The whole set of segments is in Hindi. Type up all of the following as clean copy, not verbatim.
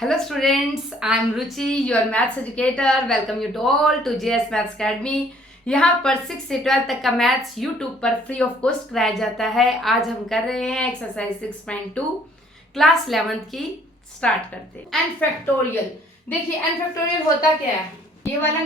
Hello students, I am Ruchi, your maths educator. Welcome you to all to JS Maths Academy. यहाँ पर 6 से 12 तक का मैथ्स यूट्यूब पर फ्री ऑफ कॉस्ट कराया जाता है। आज हम कर रहे हैं एक्सरसाइज 6.2 क्लास 11th की। स्टार्ट करते हैं। N factorial. देखिए एन फैक्टोरियल होता क्या है, ये वाला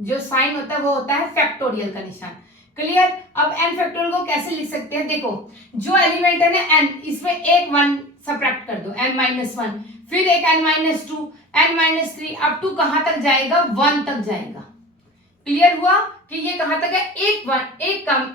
जो साइन होता है वो होता है फैक्टोरियल का निशान। क्लियर। अब एन फैक्टोरियल को कैसे लिख सकते हैं, देखो जो एलिमेंट है ना एन, इसमें एक 1 सब्ट्रैक्ट कर दो, n-1, फिर एक n-2, n-3, अप टू कहां तक जाएगा, 1 तक जाएगा। क्लियर हुआ कि ये कहां तक है, एक कम, एक कम,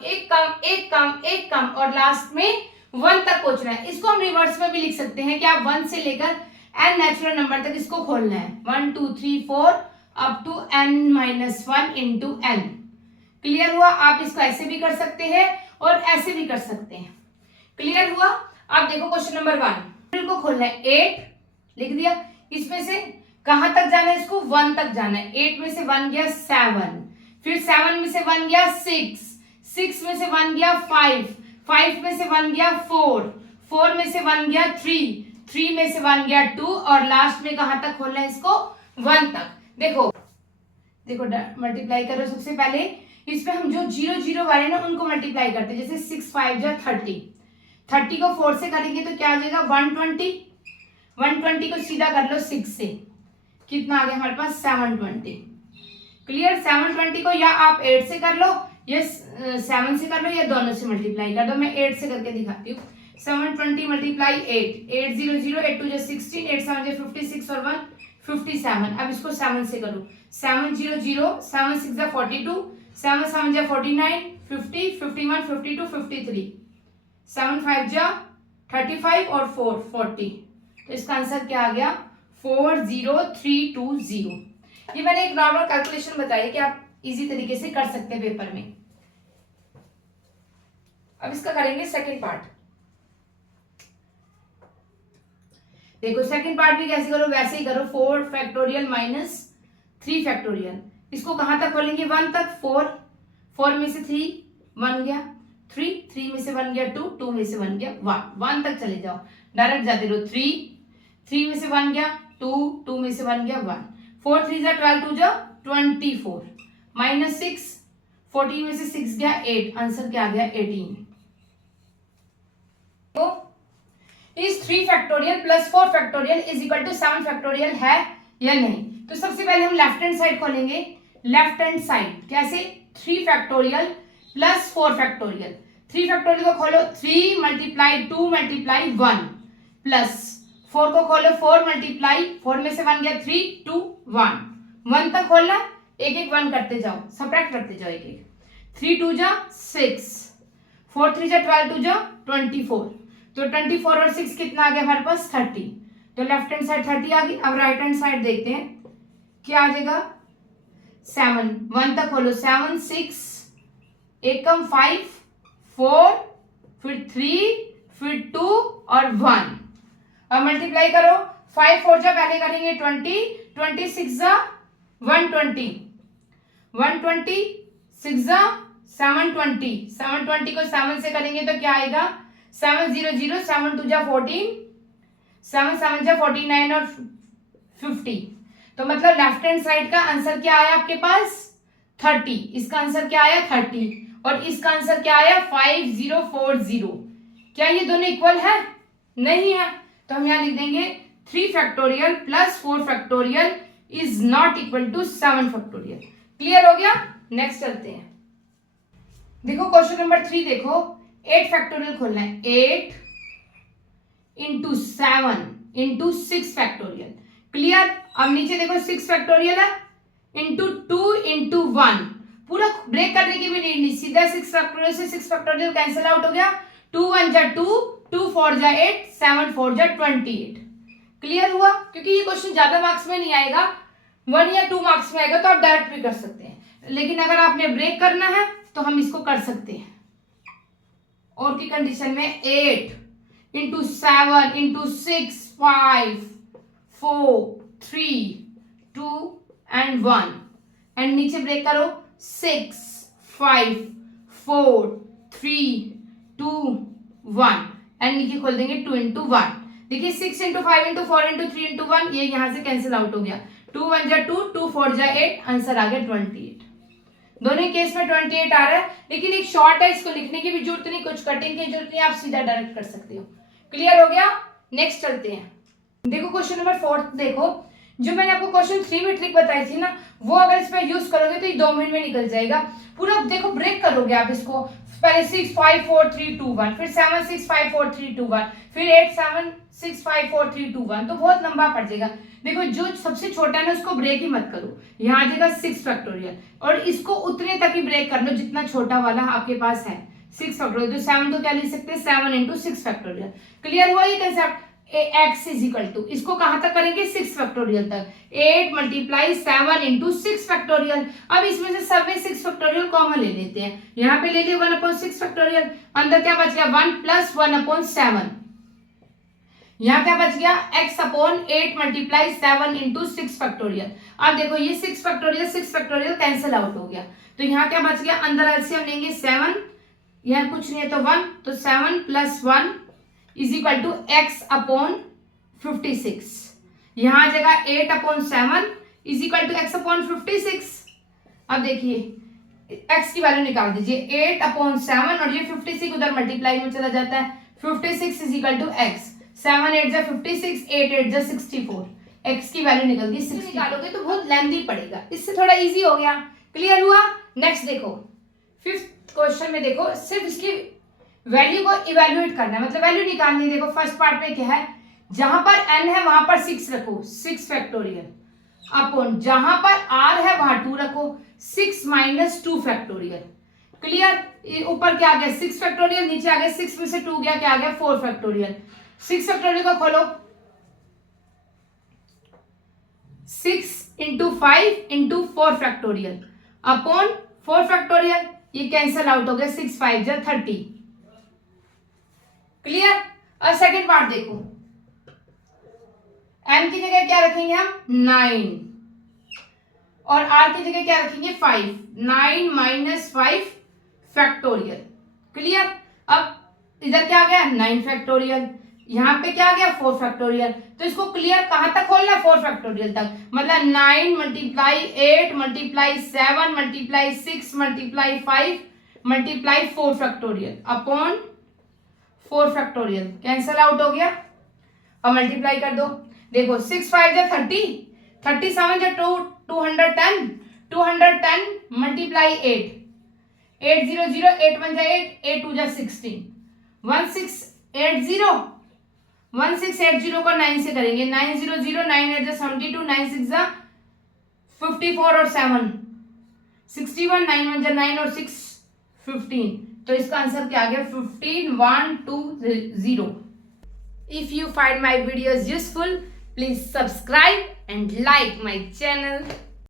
एक कम, एक कम और लास्ट में 1 तक पहुंचना है। इसको हम रिवर्स में भी लिख सकते हैं कि आप 1 से लेकर n नेचुरल नंबर तक इसको खोलना है, 1 2 3 4 up to n-1 into n। Clear हुआ। आप इसको ऐसे भी कर सकते हैं और ऐसे भी कर सकते हैं। क्लियर हुआ। अब देखो क्वेश्चन नंबर 1 को खोलना है, 8 लिख दिया, इसमें से कहां तक जाना है, इसको 1 तक जाना है। 8 में से 1 गया 7, फिर 7 में से 1 गया 6, 6 में से 1 गया 5, 5 में से 1 गया 4, 4 में से 1 गया 3, 3 में से 1 गया 2 और लास्ट में कहां तक खोलना है इसको, 1 तक। देखो देखो मल्टीप्लाई करो। सबसे पहले इस पे हम जो 0 0 वाले ना उनको मल्टीप्लाई करते हैं, जैसे 6 5 जा 30, 30 को 4 से करेंगे तो क्या आ जाएगा 120, 120 को सीधा कर लो 6 से, कितना आ गया हमारे पास 720। क्लियर। 720 को या आप 8 से कर लो या 7 से कर लो या दोनों से मल्टीप्लाई कर दो। मैं 8 से करके दिखाती हूँ। 720 मल्टीप्लाई 8, 8 0 0, 8 2 16, 8 7 56 और 1 57। अब इसको 7 से करो, 7 0 0, 7 6 42, 7 7 49, 50 51 52 53, 7 5 35 और 4 40। तो इसका आंसर क्या आ गया, 40320। ये मैंने एक नॉर्मल कैलकुलेशन बताई कि आप इजी तरीके से कर सकते हैं पेपर में। अब इसका करेंगे सेकंड पार्ट। देखो सेकंड पार्ट भी कैसे करो, वैसे ही करो, 4 फैक्टोरियल माइनस 3 फैक्टोरियल। इसको कहां तक खोलेंगे, 1 तक। 4, 4 में से 3 1 गया, 3, 3 में से 1 गया 2, 2 में से 1 गया 1, 1 तक चले जाओ, डायरेक्ट जाते रहो। 3, 3 में से 1 गया 2, 2 में से 1 गया 1, 4 3 जा 12, 2 जा 24, माइनस 6, 14 में से 6 गया 8, आंसर क्या आ गया 18। तो इस 3 factorial plus 4 factorial is equal to 7 factorial है या नहीं। तो सबसे पहले हम लेफ्ट हैंड साइड खोलेंगे। लेफ्ट हैंड साइड कैसे, 3 फैक्टोरियल प्लस 4 फैक्टोरियल। 3 फैक्टोरियल को खोलो, 3 मल्टीप्लाई 2 मल्टीप्लाई 1 प्लस 4 को खोलो, 4 मल्टीप्लाई 4 में से 1 गया 3 2 1, 1 तक खोलना, एक एक 1 करते जाओ, सब्ट्रैक्ट करते जाओ एक एक। 3 2 जा 6, 4 3 जा 12, 2 जा 24, तो 24 और 6 कितना आ गया हमारे पास 30। तो लेफ्ट हैंड साइड 30 आ गई। अब राइट हैंड साइड देखते हैं क्या आ जाएगा, 7, 1 तक खोलो, 7 6, एक कम 5 4, फिर 3, फिर 2 और 1। अब मल्टीप्लाई करो, 5 4 जा पहले करेंगे 20, 26 जा 120, 120 6 जा 720, 720 को 7 से करेंगे तो क्या आएगा, 7 0 0, 7 2 जा 14, 7 7 जा 49 और 50। तो मतलब लेफ्ट हैंड साइड का आंसर क्या आया आपके पास 30, इसका आंसर क्या आया 30 और इसका आंसर क्या आया 5040। क्या ये दोनों इक्वल है, नहीं है। तो हम यहां लिख देंगे 3 factorial plus 4 factorial is not equal to 7 factorial. Clear हो गया। नेक्स्ट चलते हैं। देखो क्वेश्चन नंबर 3 देखो, 8 फैक्टोरियल खोलना है, 8 इंटू 7 इंटू 6 फैक्टोरियल। क्लियर। अब नीचे देखो 6 फैक्टोरियल है, इंटू 2 इंटू 1, पूरा ब्रेक करने की भी नीड नहीं, सीधा 6 फैक्टोरियल से 6 फैक्टोरियल कैंसिल आउट हो गया, 2 1 जा 2, 2 4 जा 8, 7 4 जा 28। क्लियर हुआ। क्योंकि ये क्वेश्चन ज्यादा मार्क्स में नहीं आएगा, 1 या 2 मार्क्स में आएगा, तो आप डायरेक्ट भी कर सकते हैं, लेकिन अगर आपने ब्रेक करना है तो हम इसको कर सकते हैं। और की कंडीशन में 8 इंटू 7 इंटू 6 5 4 3 2 एंड 1 एंड नीचे ब्रेक करो, 6 5 4 3 2 1 एंड नीचे खोल देंगे 2 इंटू 1। देखिए 6 इंटू 5 इंटू 4 इंटू 3 इंटू 1, ये यहाँ से कैंसिल आउट हो गया। 2 1 जा 2, 2 4 जा 8, आंसर आ गया 28। दोनों केस में 28 आ रहा है, लेकिन एक शॉर्ट है, इसको लिखने की भी जरूरत नहीं, कुछ कटिंग की जरूरत नहीं, आप सीधा डायरेक्ट कर सकते हो। क्लियर हो गया? नेक्स्ट चलते हैं। देखो क्वेश्चन नंबर 4 देखो, जो मैंने आपको क्वेश्चन 3 में ट्रिक बताई थी ना, वो अगर इसमें यूज करोगे तो ये 2 मिनट में निकल जाएगा पूरा। देखो ब्रेक करोगे आप इसको, पहले 6 5 4 3 2 1, फिर 7 6 5 4 3 2 1, फिर 8 7 6 5 4 3 2 1, तो बहुत लंबा पड़ जाएगा। देखो जो सबसे छोटा है ना उसको ब्रेक ही मत करो, यहाँ आ जाएगा 6 फैक्टोरियल, और इसको उतने तक ही ब्रेक कर लो जितना छोटा वाला आपके पास है 6 फैक्टोरियल। तो 7 को क्या लिख सकते हैं, 7 इंटू 6 फैक्टोरियल। क्लियर हुआ ये concept? x is equal to, इसको कहां तक करेंगे, 6 फैक्टोरियल तक, 8 मल्टीप्लाई 7 इंटू 6 फैक्टोरियल। अब इसमें से सब में 6 फैक्टोरियल कॉमन ले लेते हैं, यहाँ पे ले लिया 1/6 फैक्टोरियल, अंदर क्या बच गया 1 प्लस 1/7, यहाँ क्या बच गया x upon 8 multiply 7 into 6 factorial. अब देखो ये 6 फैक्टोरियल कैंसिल आउट हो गया, तो यहाँ क्या बच गया, अंदर एलसीएम लेंगे 7, यहाँ कुछ नहीं है तो 1, तो 7 plus 1 is equal to x upon 56, यहाँ आ जाएगा 8/7 is equal to x upon 56। अब देखिए x की वैल्यू निकाल दीजिए, 8/7 और ये 56 उधर मल्टीप्लाई में चला जाता है, 56 इज इक्वल टू x, 7 8 जा 56, 8 8 जा 64, x की वैल्यू निकल गई 60। निकालोगे तो बहुत लेंथी पड़ेगा, इससे थोड़ा इजी हो गया। क्लियर हुआ? नेक्स्ट देखो 5th क्वेश्चन में देखो, सिर्फ इसकी वैल्यू को इवेल्युएट करना है, मतलब वैल्यू निकालनी है। देखो फर्स्ट पार्ट में क्या है, जहां पर n है वहां पर 6 रखो, 6 फैक्टोरियल, अपॉन जहां पर r है वहां 2 रखो, 6 माइनस 2 फैक्टोरियल। क्लियर? ऊपर क्या आ गया 6 फैक्टोरियल, नीचे आ गया 6 में से 2 गया, क्या आ गया 4 फैक्टोरियल। 6 फैक्टोरियल को खोलो, 6 into 5 into 4 factorial upon 4 factorial, ये कैंसल आउट हो गया, 6 5 जा 30। क्लियर? और सेकंड पार्ट देखो, m की जगह क्या रखेंगे हम 9, और r की जगह क्या रखेंगे 5, 9 माइनस 5 फैक्टोरियल। क्लियर? अब इधर क्या आ गया 9 फैक्टोरियल, यहाँ पे क्या आ गया 4 फैक्टोरियल, तो इसको क्लियर कहां तक खोलना है 4 फैक्टोरियल तक, मतलब 9 multiply 8 multiply 7 multiply 6 multiply 5 multiply 4 factorial upon 4 factorial, cancel out हो गया। अब मल्टीप्लाई कर दो, देखो 6 5 जा 30, 37 जा 210, 210 मल्टीप्लाई 8, 8 0 0, 8 1 जा 8, 8 2 जा 16, 1680, 1680 को 9 से करेंगे, 900, 9 8 जा 72, 9 6 जा 54 और 7 61, 9 1 जा 9 और 6 15, तो इसका आंसर क्या आ गया 15 1 2 0। If you find my videos useful, please subscribe and like my channel.